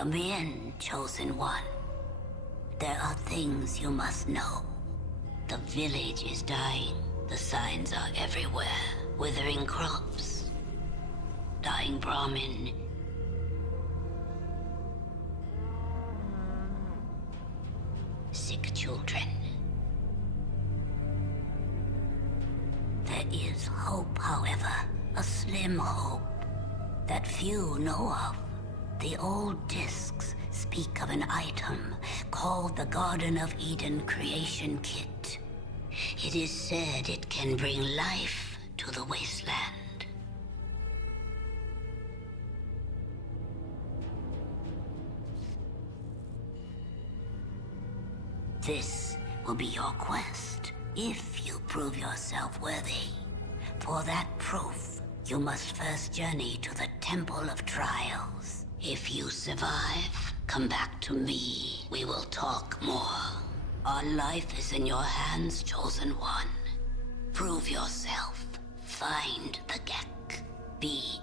Come in, Chosen One. There are things you must know. The village is dying. The signs are everywhere. Withering crops. Dying Brahmin. Sick children. There is hope, however. A slim hope that few know of. The old discs speak of an item called the Garden of Eden Creation Kit. It is said it can bring life to the wasteland. This will be your quest, if you prove yourself worthy. For that proof, you must first journey to the Temple of Trials. If you survive, come back to me. We will talk more. Our life is in your hands, Chosen One. Prove yourself. Find the Gek. Be